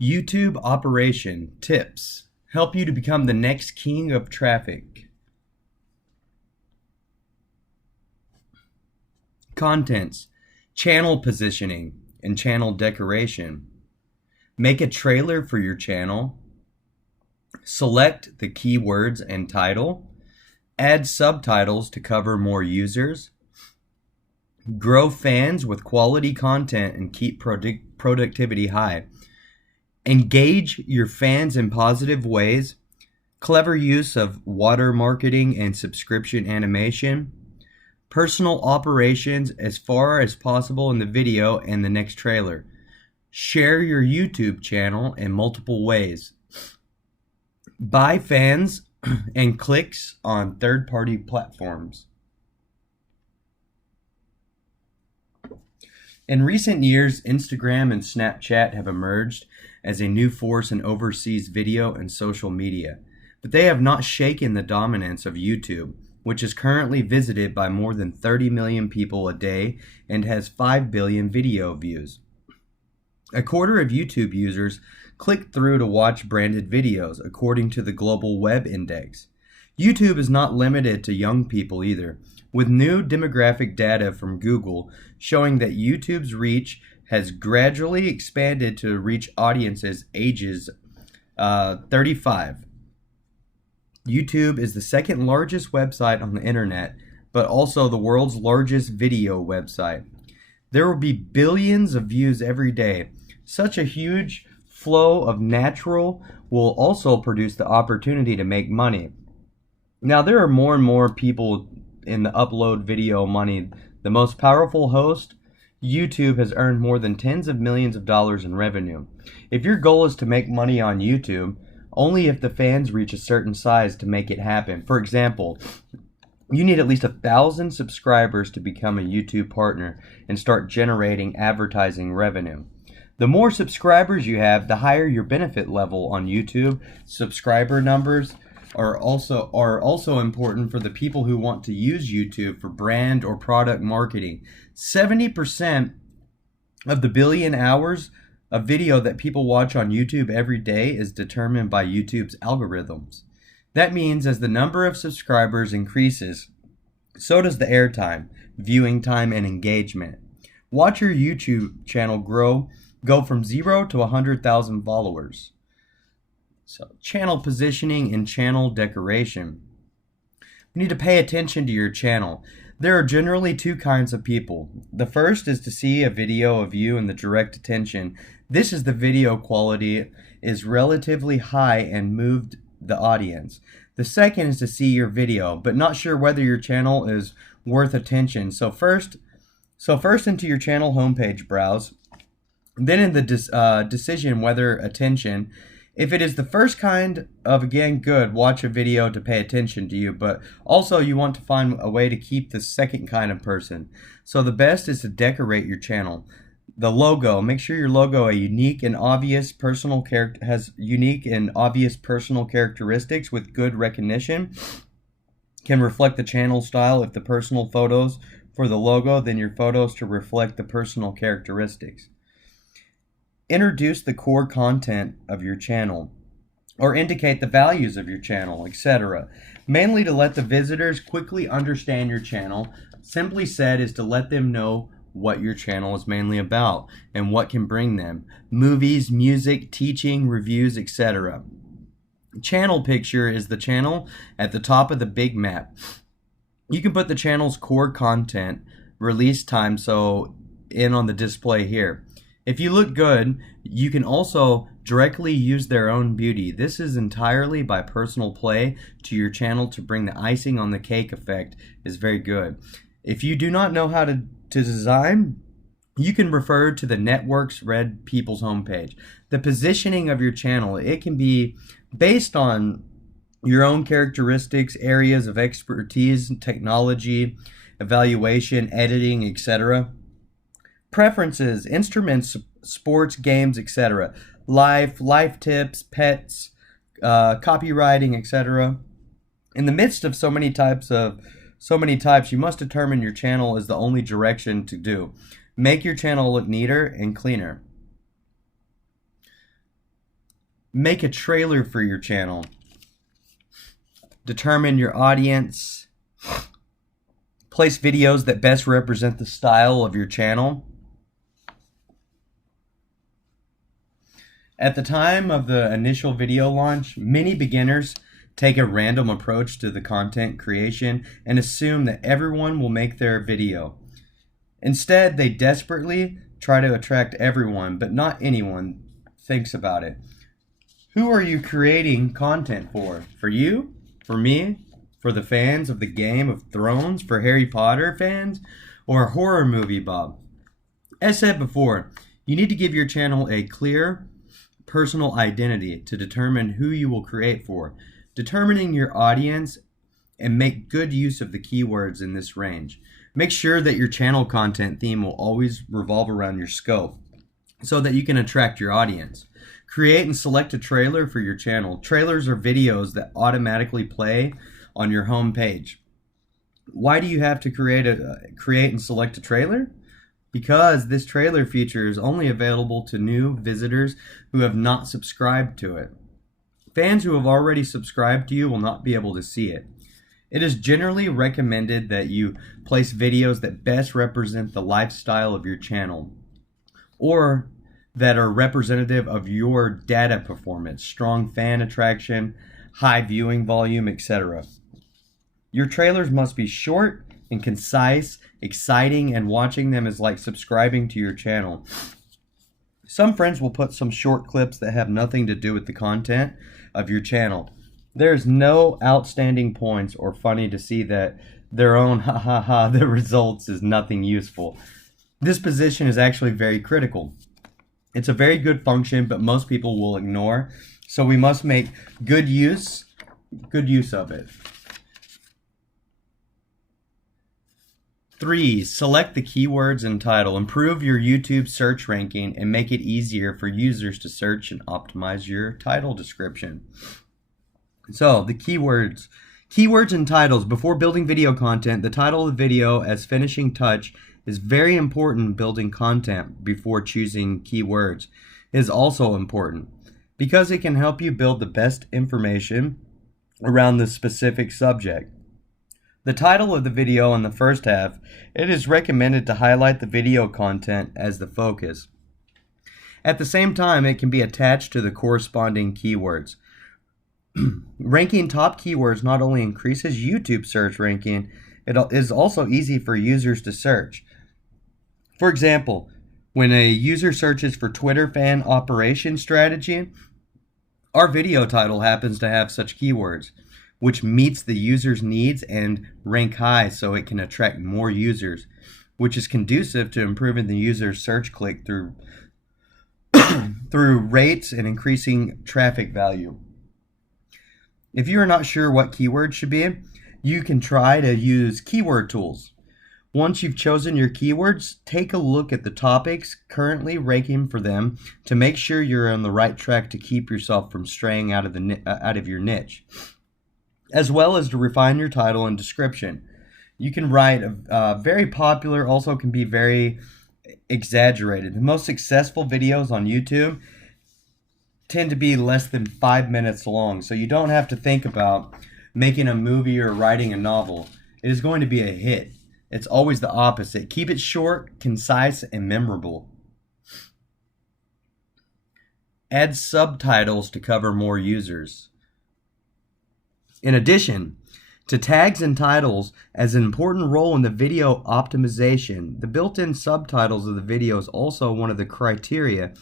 YouTube operation tips help you to become the next king of traffic. Contents, channel positioning and channel decoration. Make a trailer for your channel. Select the keywords and title. Add subtitles to cover more users. Grow fans with quality content and keep productivity high. Engage your fans in positive ways. Clever use of watermarking and subscription animation. Personal operations as far as possible in the video and the next trailer. Share your YouTube channel in multiple ways. Buy fans and clicks on third-party platforms. In recent years, Instagram and Snapchat have emerged as a new force in overseas video and social media, but they have not shaken the dominance of YouTube, which is currently visited by more than 30 million people a day and has 5 billion video views. A quarter of YouTube users click through to watch branded videos, according to the Global Web Index. YouTube is not limited to young people either, with new demographic data from Google showing that YouTube's reach has gradually expanded to reach audiences ages 35. YouTube is the second largest website on the internet, but also the world's largest video website. There will be billions of views every day. Such a huge flow of natural will also produce the opportunity to make money. Now, there are more and more people in the upload video money. The most powerful host, YouTube, has earned more than tens of millions of dollars in revenue. If your goal is to make money on YouTube, only if the fans reach a certain size to make it happen. For example, you need at least 1,000 subscribers to become a YouTube partner and start generating advertising revenue. The more subscribers you have, the higher your benefit level on YouTube. Subscriber numbers are also important for the people who want to use YouTube for brand or product marketing. 70% of the billion hours of video that people watch on YouTube every day is determined by YouTube's algorithms. That means as the number of subscribers increases, so does the airtime, viewing time, and engagement. Watch your YouTube channel go from 0 to 100,000 followers. So, channel positioning and channel decoration. You need to pay attention to your channel. There are generally two kinds of people. The first is to see a video of you in the direct attention. This is the video quality is relatively high and moved the audience. The second is to see your video, but not sure whether your channel is worth attention. So first into your channel homepage, browse. Then in the decision whether attention. If it is the first kind of, again, good, watch a video to pay attention to you, but also you want to find a way to keep the second kind of person. So the best is to decorate your channel. The logo, make sure your logo has unique and obvious personal characteristics with good recognition. Can reflect the channel style. If the personal photos for the logo, then your photos to reflect the personal characteristics. Introduce the core content of your channel or indicate the values of your channel, etc. Mainly to let the visitors quickly understand your channel. Simply said is to let them know what your channel is mainly about and what can bring them. Movies, music, teaching, reviews, etc. Channel picture is the channel at the top of the big map. You can put the channel's core content, release time, in on the display here. If you look good, you can also directly use their own beauty. This is entirely by personal play to your channel to bring the icing on the cake effect is very good. If you do not know how to design, you can refer to the Network's Red People's homepage. The positioning of your channel, it can be based on your own characteristics, areas of expertise, technology, evaluation, editing, etc. Preferences, instruments, sports, games, etc. Life tips, pets, copywriting, etc. In the midst of so many types, you must determine your channel is the only direction to do. Make your channel look neater and cleaner. Make a trailer for your channel. Determine your audience. Place videos that best represent the style of your channel. At the time of the initial video launch, many beginners take a random approach to the content creation and assume that everyone will make their video. Instead, they desperately try to attract everyone, but not anyone thinks about it. Who are you creating content for? For you? For me? For the fans of the Game of Thrones? For Harry Potter fans? Or a horror movie Bob? As said before, you need to give your channel a clear personal identity to determine who you will create for. Determining your audience and make good use of the keywords in this range. Make sure that your channel content theme will always revolve around your scope so that you can attract your audience. Create and select a trailer for your channel. Trailers are videos that automatically play on your home page. Why do you have to create and select a trailer? Because this trailer feature is only available to new visitors who have not subscribed to it. Fans who have already subscribed to you will not be able to see it. It is generally recommended that you place videos that best represent the lifestyle of your channel or that are representative of your data performance, strong fan attraction, high viewing volume, etc. Your trailers must be short and concise, exciting, and watching them is like subscribing to your channel. Some friends will put some short clips that have nothing to do with the content of your channel. There's no outstanding points or funny to see that their own the results is nothing useful. This position is actually very critical. It's a very good function, but most people will ignore, so we must make good use of it. 3. Select the keywords and title. Improve your YouTube search ranking and make it easier for users to search and optimize your title description. So, the keywords. Keywords and titles. Before building video content, the title of the video as finishing touch is very important building content before choosing keywords. It is also important because it can help you build the best information around the specific subject. The title of the video in the first half, it is recommended to highlight the video content as the focus. At the same time, it can be attached to the corresponding keywords. Ranking top keywords not only increases YouTube search ranking, it is also easy for users to search. For example, when a user searches for Twitter fan operation strategy, our video title happens to have such keywords, which meets the user's needs and rank high so it can attract more users, which is conducive to improving the user's search click through rates and increasing traffic value. If you are not sure what keywords should be, you can try to use keyword tools. Once you've chosen your keywords, take a look at the topics currently ranking for them to make sure you're on the right track to keep yourself from straying out of your niche, as well as to refine your title and description. You can write very popular, also can be very exaggerated. The most successful videos on YouTube tend to be less than 5 minutes long, so you don't have to think about making a movie or writing a novel. It is going to be a hit. It's always the opposite. Keep it short, concise, and memorable. Add subtitles to cover more users. In addition to tags and titles as an important role in the video optimization, the built-in subtitles of the video is also one of the criteria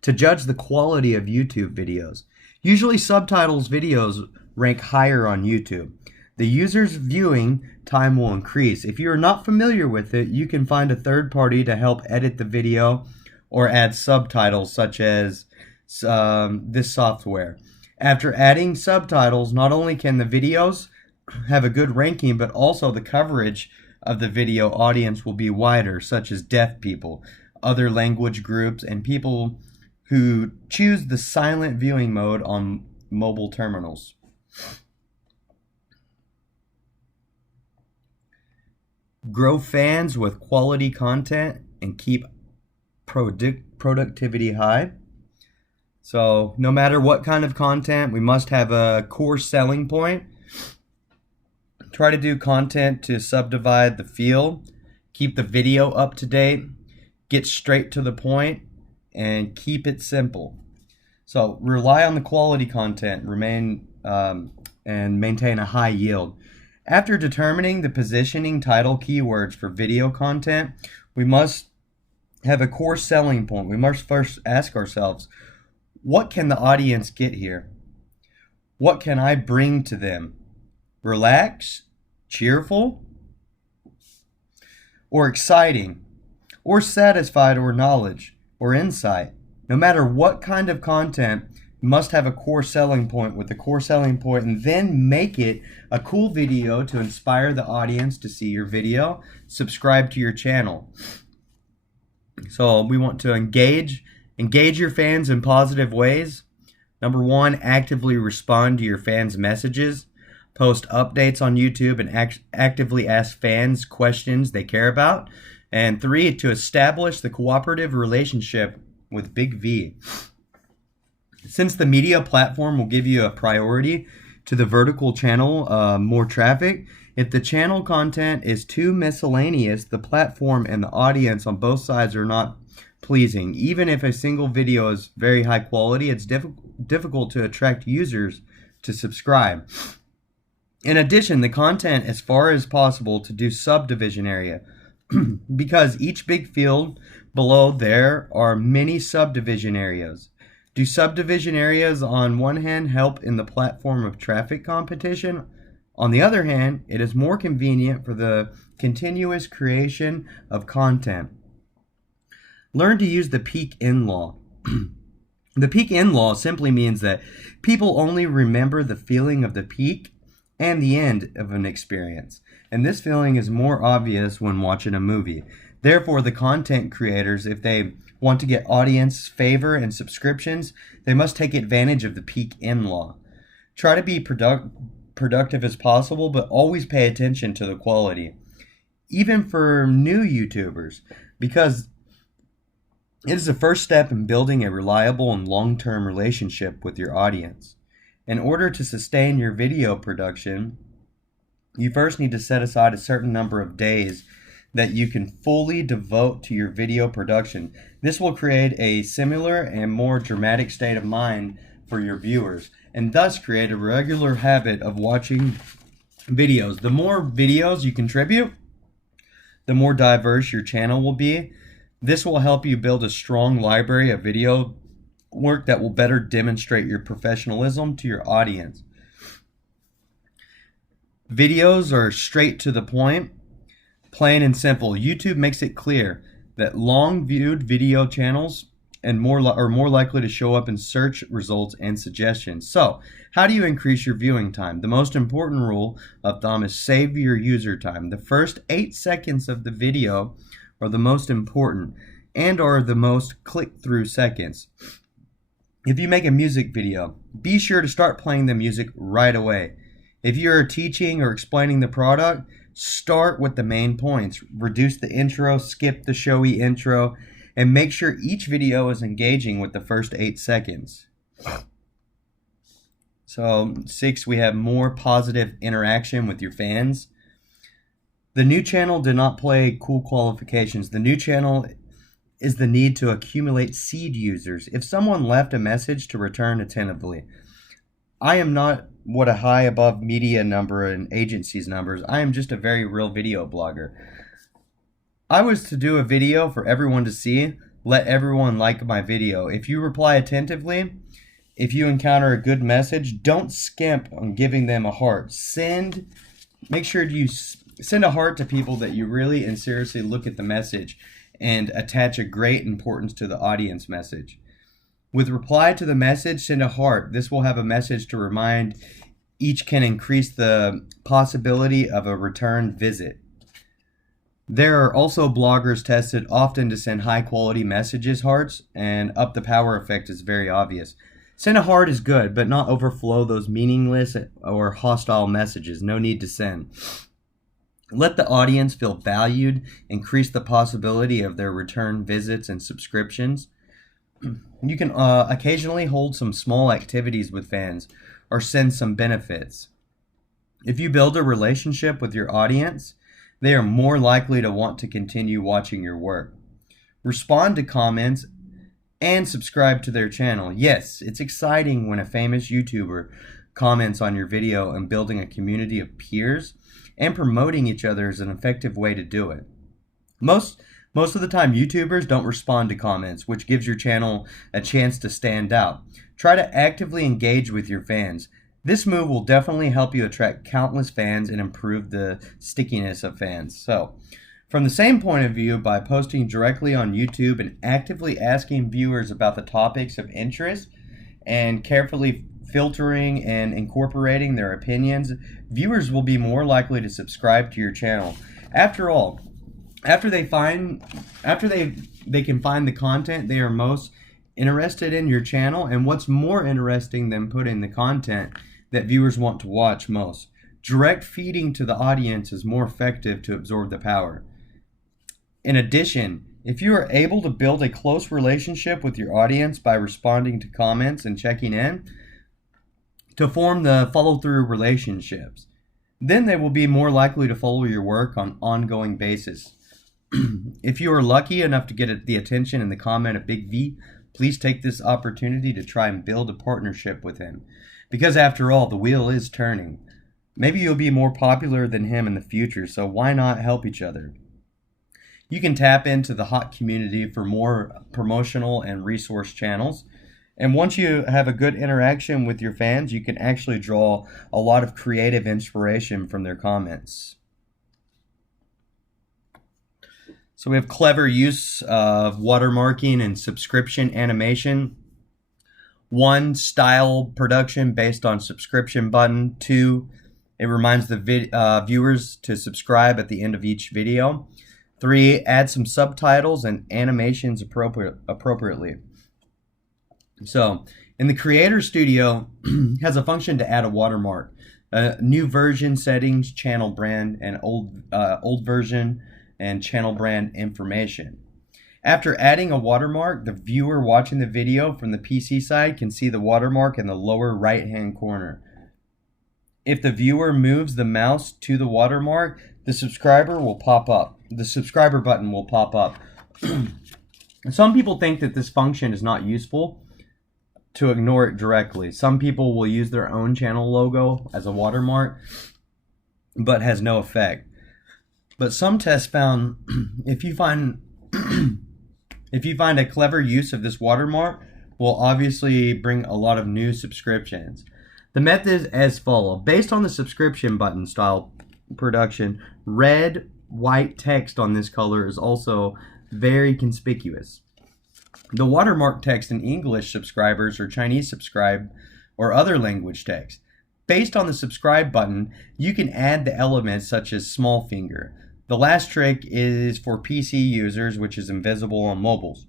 to judge the quality of YouTube videos. Usually subtitles videos rank higher on YouTube. The user's viewing time will increase. If you are not familiar with it, you can find a third party to help edit the video or add subtitles such as this software. After adding subtitles, not only can the videos have a good ranking, but also the coverage of the video audience will be wider, such as deaf people, other language groups, and people who choose the silent viewing mode on mobile terminals. Grow fans with quality content and keep productivity high. So no matter what kind of content, we must have a core selling point. Try to do content to subdivide the feel, keep the video up to date, get straight to the point, and keep it simple. So rely on the quality content, and maintain a high yield. After determining the positioning title keywords for video content, we must have a core selling point. We must first ask ourselves, what can the audience get here? What can I bring to them? Relax, cheerful, or exciting, or satisfied, or knowledge, or insight. No matter what kind of content, you must have a core selling point with the core selling point, and then make it a cool video to inspire the audience to see your video, subscribe to your channel. So we want to engage your fans in positive ways. Number one, actively respond to your fans' messages. Post updates on YouTube and actively ask fans questions they care about. And three, to establish the cooperative relationship with Big V. Since the media platform will give you a priority to the vertical channel, more traffic, if the channel content is too miscellaneous, the platform and the audience on both sides are not pleasing. Even if a single video is very high quality, it's difficult to attract users to subscribe. In addition, the content, as far as possible, to do subdivision area. Because each big field below there are many subdivision areas. Do subdivision areas on one hand help in the platform of traffic competition? On the other hand, it is more convenient for the continuous creation of content. Learn to use the peak in law. The peak in law simply means that people only remember the feeling of the peak and the end of an experience. And this feeling is more obvious when watching a movie. Therefore, the content creators, if they want to get audience favor and subscriptions, they must take advantage of the peak in law. Try to be productive as possible, but always pay attention to the quality. Even for new YouTubers, because it is the first step in building a reliable and long-term relationship with your audience. In order to sustain your video production, you first need to set aside a certain number of days that you can fully devote to your video production. This will create a similar and more dramatic state of mind for your viewers, and thus create a regular habit of watching videos. The more videos you contribute, the more diverse your channel will be. This will help you build a strong library of video work that will better demonstrate your professionalism to your audience. Videos are straight to the point, plain and simple. YouTube makes it clear that long viewed video channels are more likely to show up in search results and suggestions. So, how do you increase your viewing time? The most important rule of thumb is save your user time. The first 8 seconds of the video are the most important and are the most click-through seconds. If you make a music video, be sure to start playing the music right away. If you're teaching or explaining the product, start with the main points. Reduce the intro, skip the showy intro, and make sure each video is engaging with the first 8 seconds. So 6, we have more positive interaction with your fans. The new channel did not play cool qualifications. The new channel is the need to accumulate seed users. If someone left a message, to return attentively. I am not what a high above media number and agencies numbers. I am just a very real video blogger. I was to do a video for everyone to see. Let everyone like my video. If you reply attentively, if you encounter a good message, don't skimp on giving them a heart. Make sure you send a heart to people that you really and seriously look at the message and attach a great importance to the audience message. With reply to the message, send a heart. This will have a message to remind each can increase the possibility of a return visit. There are also bloggers tested often to send high quality messages hearts, and up the power effect is very obvious. Send a heart is good, but not overflow those meaningless or hostile messages. No need to send. Let the audience feel valued, increase the possibility of their return visits and subscriptions. You can occasionally hold some small activities with fans or send some benefits. If you build a relationship with your audience, they are more likely to want to continue watching your work. Respond to comments and subscribe to their channel. Yes, it's exciting when a famous YouTuber comments on your video, and building a community of peers and promoting each other is an effective way to do it. Most of the time, YouTubers don't respond to comments, which gives your channel a chance to stand out. Try to actively engage with your fans. This move will definitely help you attract countless fans and improve the stickiness of fans. So, from the same point of view, by posting directly on YouTube and actively asking viewers about the topics of interest and carefully filtering and incorporating their opinions, viewers will be more likely to subscribe to your channel. After all, after they can find the content they are most interested in your channel, and what's more interesting than putting the content that viewers want to watch most. Direct feeding to the audience is more effective to absorb the power. In addition, if you are able to build a close relationship with your audience by responding to comments and checking in, to form the follow-through relationships, then they will be more likely to follow your work on an ongoing basis. If you are lucky enough to get the attention and the comment of Big V, please take this opportunity to try and build a partnership with him. Because after all, the wheel is turning. Maybe you'll be more popular than him in the future, so why not help each other? You can tap into the hot community for more promotional and resource channels. And once you have a good interaction with your fans, you can actually draw a lot of creative inspiration from their comments. So we have clever use of watermarking and subscription animation. 1, style production based on subscription button. 2, it reminds the viewers to subscribe at the end of each video. 3, add some subtitles and animations appropriately. So, in the Creator Studio, has a function to add a watermark, new version settings, channel brand, and old version and channel brand information. After adding a watermark, the viewer watching the video from the PC side can see the watermark in the lower right-hand corner. If the viewer moves the mouse to the watermark, the subscriber button will pop up. Some people think that this function is not useful, to ignore it directly. Some people will use their own channel logo as a watermark, but has no effect. But some tests found if you find a clever use of this watermark, will obviously bring a lot of new subscriptions. The method is as follows. Based on the subscription button style production, red, white text on this color is also very conspicuous. The watermark text in English subscribers or Chinese subscribe or other language text. Based on the subscribe button, you can add the elements such as small finger. The last trick is for PC users, which is invisible on mobiles.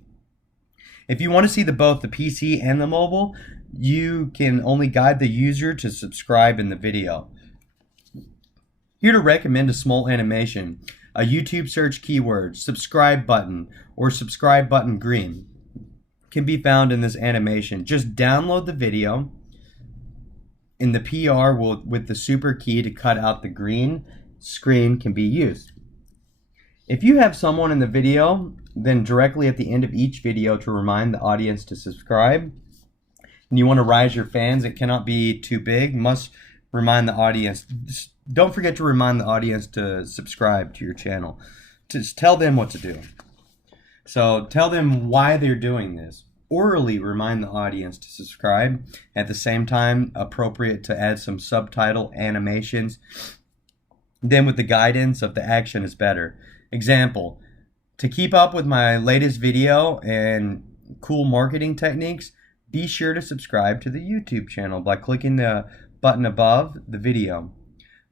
If you want to see both the PC and the mobile, you can only guide the user to subscribe in the video. Here to recommend a small animation, a YouTube search keyword, subscribe button, or subscribe button green can be found in this animation. Just download the video in the PR with the super key to cut out the green screen can be used. If you have someone in the video, then directly at the end of each video to remind the audience to subscribe, and you want to rise your fans, it cannot be too big, must remind the audience. Don't forget to remind the audience to subscribe to your channel. Just tell them what to do. So tell them why they're doing this. Orally remind the audience to subscribe. At the same time, appropriate to add some subtitle animations. Then with the guidance of the action is better. Example, to keep up with my latest video and cool marketing techniques, be sure to subscribe to the YouTube channel by clicking the button above the video.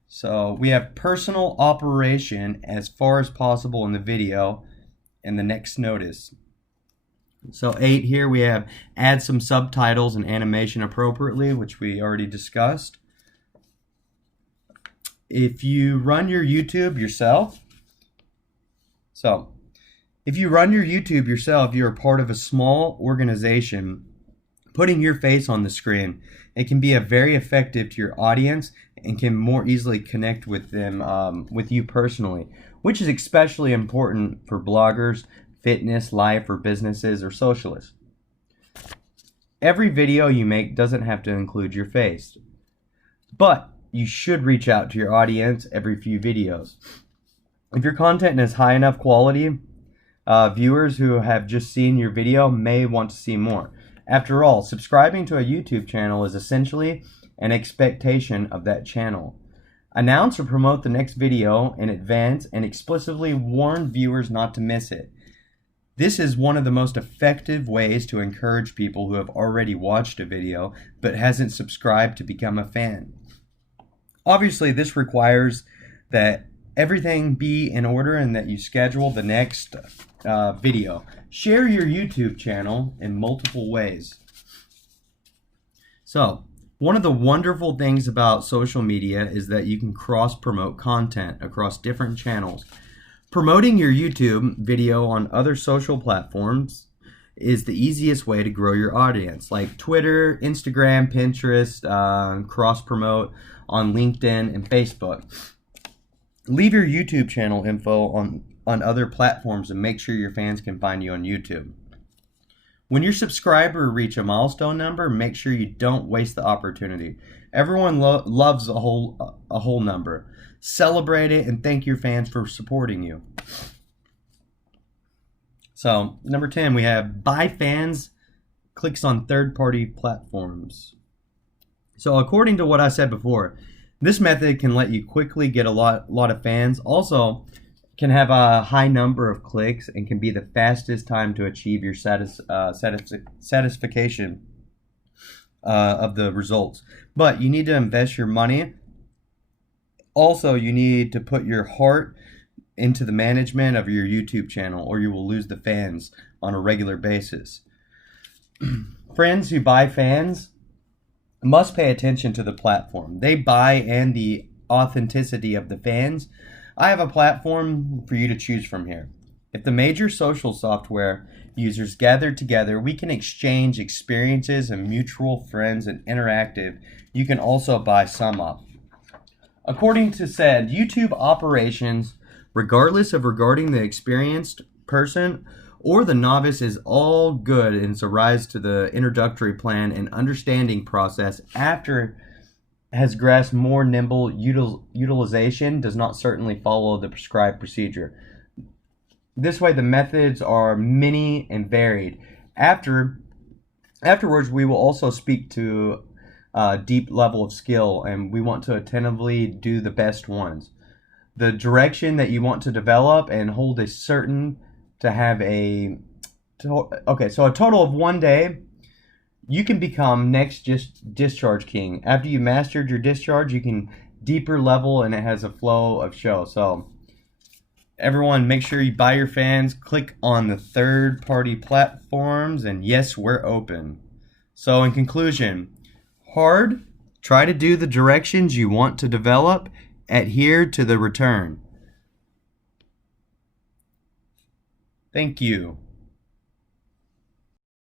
So we have personal operation as far as possible in the video and the next notice. So 8 here we have add some subtitles and animation appropriately, which we already discussed. If you run your YouTube yourself, If you run your YouTube yourself, you're a part of a small organization. Putting your face on the screen, it can be very effective to your audience and can more easily connect with them, with you personally, which is especially important for bloggers, fitness, life, or businesses or socialists. Every video you make doesn't have to include your face, but you should reach out to your audience every few videos. If your content is high enough quality, viewers who have just seen your video may want to see more. After all, subscribing to a YouTube channel is essentially an expectation of that channel. Announce or promote the next video in advance and explicitly warn viewers not to miss it. This is one of the most effective ways to encourage people who have already watched a video but hasn't subscribed to become a fan. Obviously, this requires that everything be in order and that you schedule the next video. Share your YouTube channel in multiple ways. So, one of the wonderful things about social media is that you can cross-promote content across different channels. Promoting your YouTube video on other social platforms is the easiest way to grow your audience, like Twitter, Instagram, Pinterest, cross-promote on LinkedIn and Facebook. Leave your YouTube channel info on other platforms and make sure your fans can find you on YouTube. When your subscribers reach a milestone number, make sure you don't waste the opportunity. Everyone loves a whole number. Celebrate it and thank your fans for supporting you. So, number 10, we have buy fans, clicks on third-party platforms. So, according to what I said before, this method can let you quickly get a lot of fans. Also, can have a high number of clicks and can be the fastest time to achieve your satisfaction of the results. But you need to invest your money. Also, you need to put your heart into the management of your YouTube channel, or you will lose the fans on a regular basis. Friends who buy fans must pay attention to the platform they buy and the authenticity of the fans. I have a platform for you to choose from here. If the major social software users gather together, we can exchange experiences and mutual friends and interactive. You can also buy some up. According to said, YouTube operations, regardless of regarding the experienced person or the novice, is all good and it's a rise to the introductory plan and understanding process after has grasped more nimble utilization does not certainly follow the prescribed procedure. This way the methods are many and varied. Afterwards we will also speak to a deep level of skill, and we want to attentively do the best ones. The direction that you want to develop and hold is certain to have a total of 1 day. You can become next discharge king. After you mastered your discharge, you can deeper level and it has a flow of show. So everyone, make sure you buy your fans, click on the third-party platforms, and yes, we're open. So in conclusion, try to do the directions you want to develop, adhere to the return. Thank you.